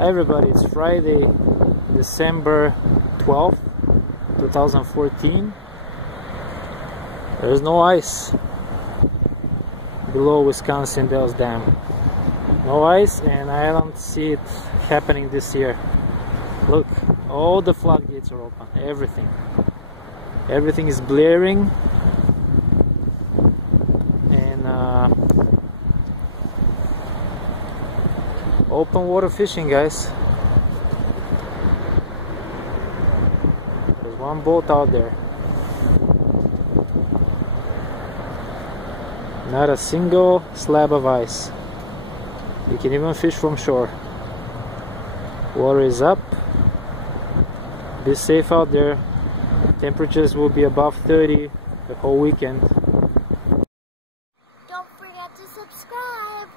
Hi everybody, it's Friday, December 12th, 2014. There's no ice below Wisconsin Dells Dam. No ice, and I don't see it happening this year. Look, all the floodgates are open, everything. Everything is blaring, and open water fishing, guys. There's one boat out there. Not a single slab of ice. You can even fish from shore. Water is up. Be safe out there. Temperatures will be above 30 the whole weekend. Don't forget to subscribe.